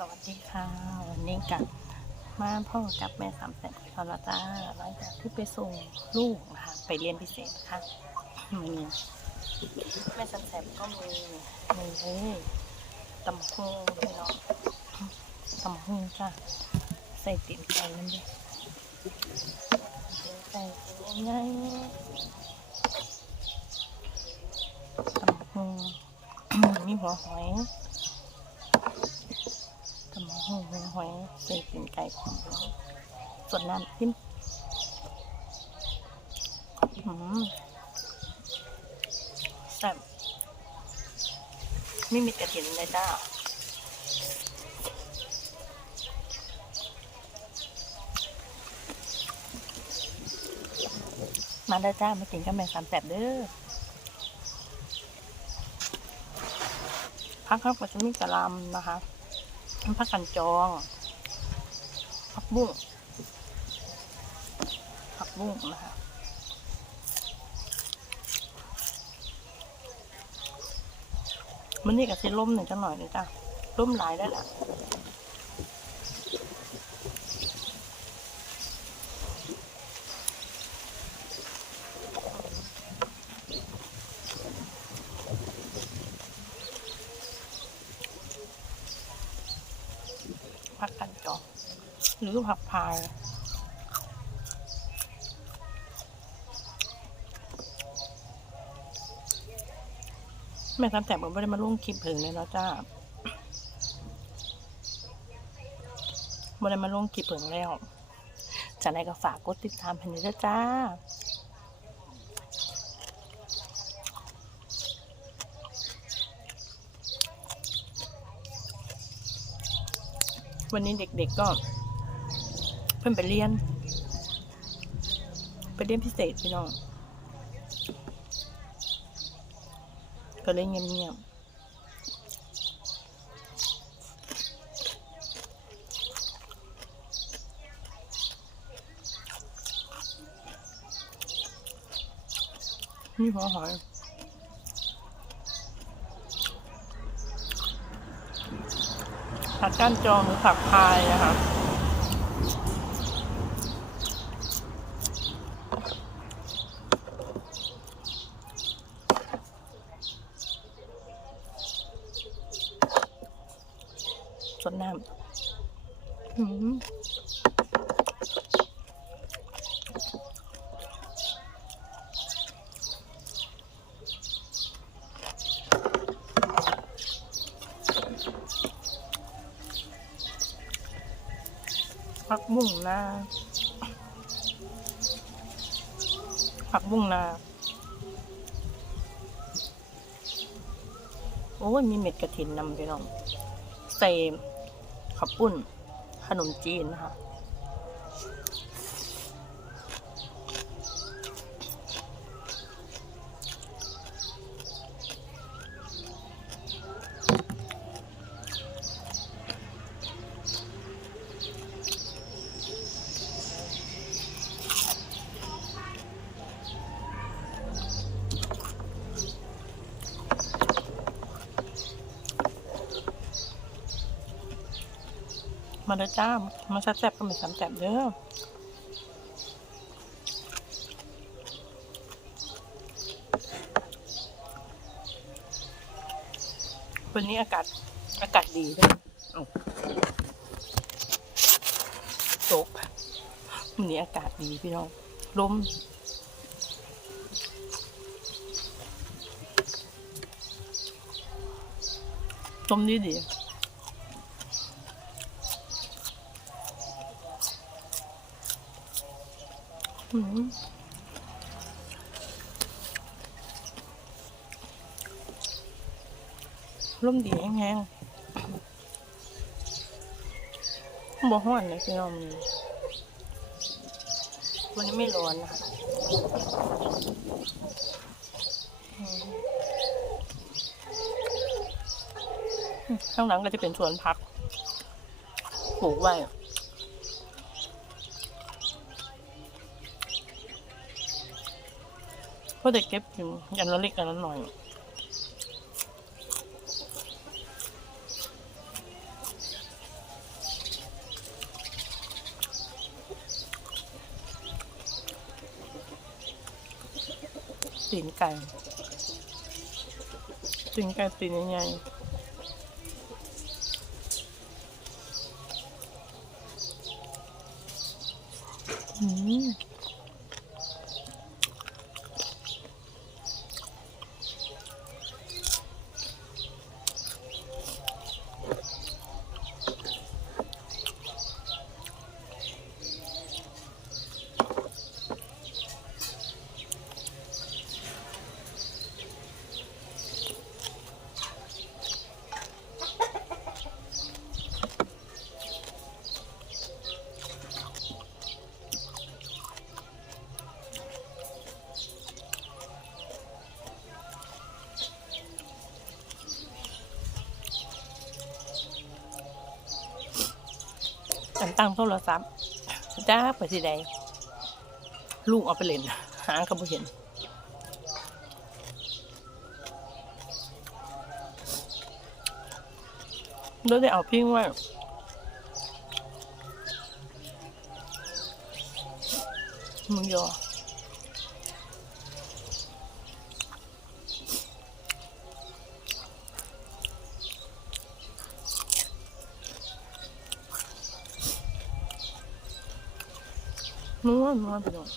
สวัสดีค่ะ วันนี้กับมาพ่อกับแม่สามแสนพอละจ้าหลังจากที่ไปส่งลูกนะคะไปเรียนพิเศษนะคะวันนี้แม่สามแสนก็มีมีเลยตำฮงพี่น้องตำฮงจ้าใส่ติ่มไก่นั่นเองใส่ยังไงตำฮงมีหัวหอย ตำมะฮงเป็น หอยใส่กินไก่ของส่วนน้ำจิ้มอืมแซ่บไม่มีกระเทียมเลยจ้ามาได้จ้า มากินกับแม่สามแสบเด้อพักครับก็จะมีกะหลำนะคะ ผักกันจองผักบุ้งผักบุ้งนะคะมันนี่กับสิล่มหนึ่งจังหน่อยเลยจ้ะล่มหลายได้วละผักกันจอง หรือผักพายแม่ทำแต่ผมไม่ได้มาลุ่งคลิปถึงเลยแล้วจ้าไม่ได้มาลุ่งคลิปถึงแล้วจะอะไรก็ฝากกดติดตามเพจนี้ด้วยจ้าวันนี้เด็กๆก็ พิ่นไปเรียน ไปเรียนพิเศษพี่น้องก็เลยเงียบๆนี่หัวหอยผักก้านจองหรือผักพายนะคะ สดน้ำอืมผัก บุ้งนา ผักบุ้งนา โอ้ย มีเม็ดกระถินนำไปน้อง ใส่ขับปุ้น ขนมจีนนะคะ มาเด้อจ้า มาแซ่บๆก็ไม่ซ้ำแซ่บเด้อวันนี้อากาศอากาศดีด้วยเอาโจกวันนี้อากาศดีพี่น้องลมลมดีดี อืมร่มดีแห้งๆบ่ฮ้อนเลยพี่น้องวันนี้ไม่ร้อนนะคะอืมข้างหลังก็จะเป็นสวนพัก ปลูกไว้ พ่อเด็กเก็บอยู่ยันละเล็กกันละหน่อยตีนไก่ตีนไก่ตีนใหญ่ ตั้งโทรศัพท์จ้าไปสิใดลูกเอาไปเล่นหางก็บ่เห็นแล้วได้เอาพิ้งไว้มึงยอ นัวนัวไปหน่อย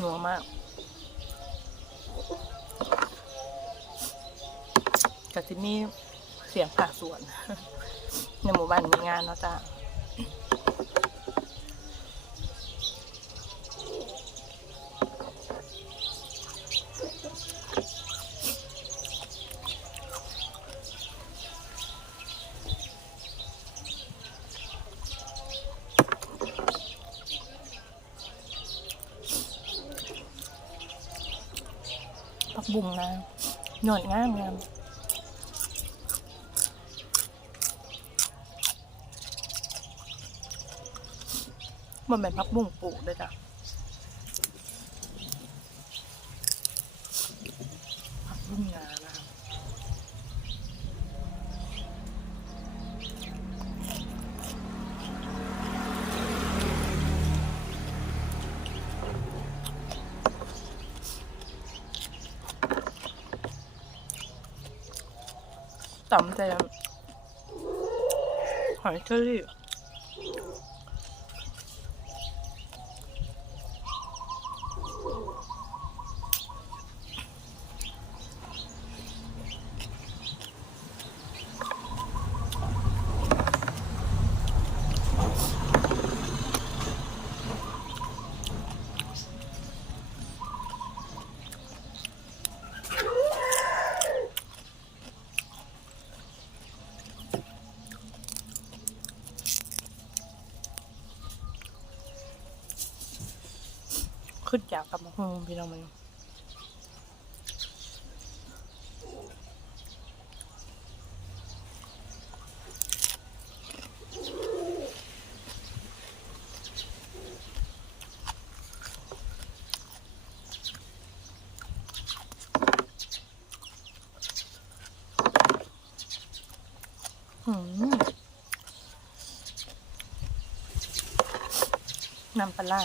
นัวมาก ก็จะมีเสียงผ่าสวน ในหมู่บ้านมีงานเนาะจ้าผักบุ้งนะหยอดงามงาม มันเป็นพักบุ้งปลูกด้วยจ้ะพักบุ้งงานะครับต่ำแต่หอยเชอรี่ ขึ้นจากกับมะฮงพี่น้องมันน้ำปลา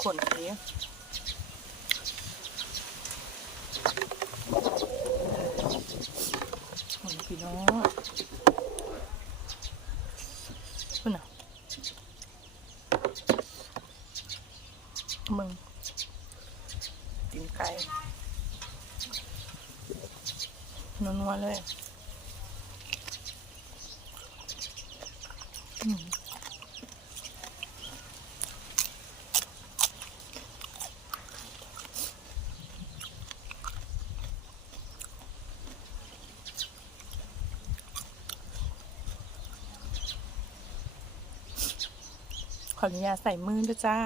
ร้าขนนี้ขนพี่น้องคุณอะมึงตีนไก่นัวๆเลย อืม ขออนุญาตใส่มือด้วยจ้า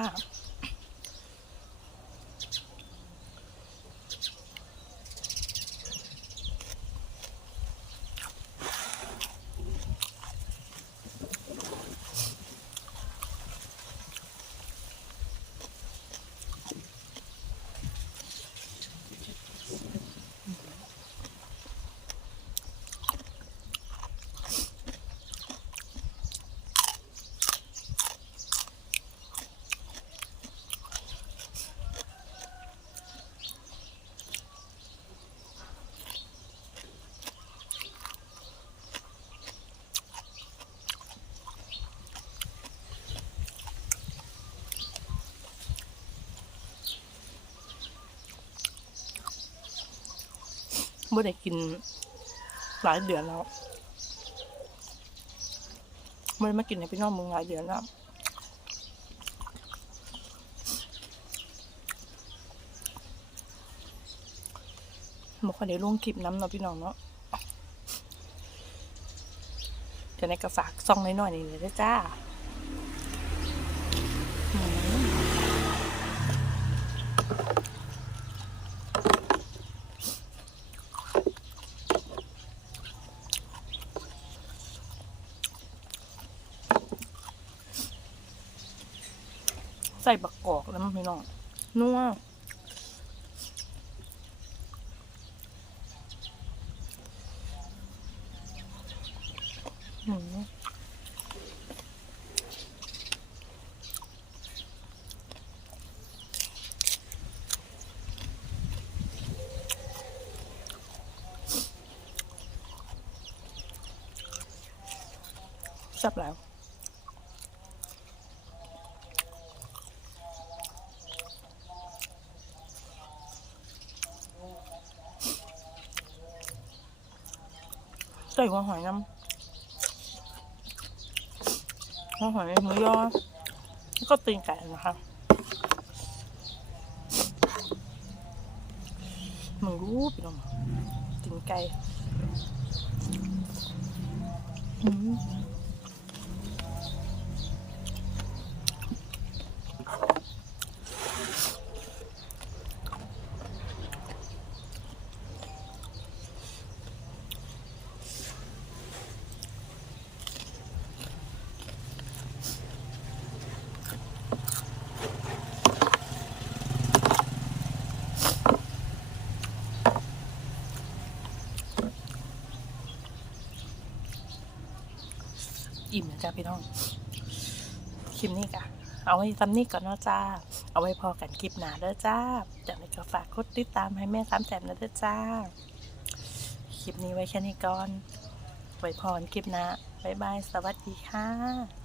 ไม่ได้กินหลายเดือนแล้วไม่ได้มากินในพี่น้องมึงหลายเดือนแล้วบอกว่าเดี๋ยวลงคลิปน้ำเนาะพี่น้องเนาะจะในกระฝากซองน้อยๆนี่เลยเด้จ้าอืมใส่บักกอกแล้วมั้ง พี่น้องนัวอืมแซ่บแล้ว ใส่หัวหอยน้ำหัวหอยหมูยอแล้วก็ตีนไก่นะคะมึงรู้พี่น้องตีนไก่อืม อิ่มนะจ้าพี่น้องคลิปนี้กะเอาไว้ทำนี้ก่อนเนาะจ้า เอาไว้พอกันคลิปหนาเด้อจ้าจากนี้ก็ฝากกดติดตามให้แม่ซ้ำแสบนะเด้อจ้า คลิปนี้ไว้แค่นี้ก่อนไว้พอกันคลิปหนะบ๊ายบาย สวัสดีค่ะ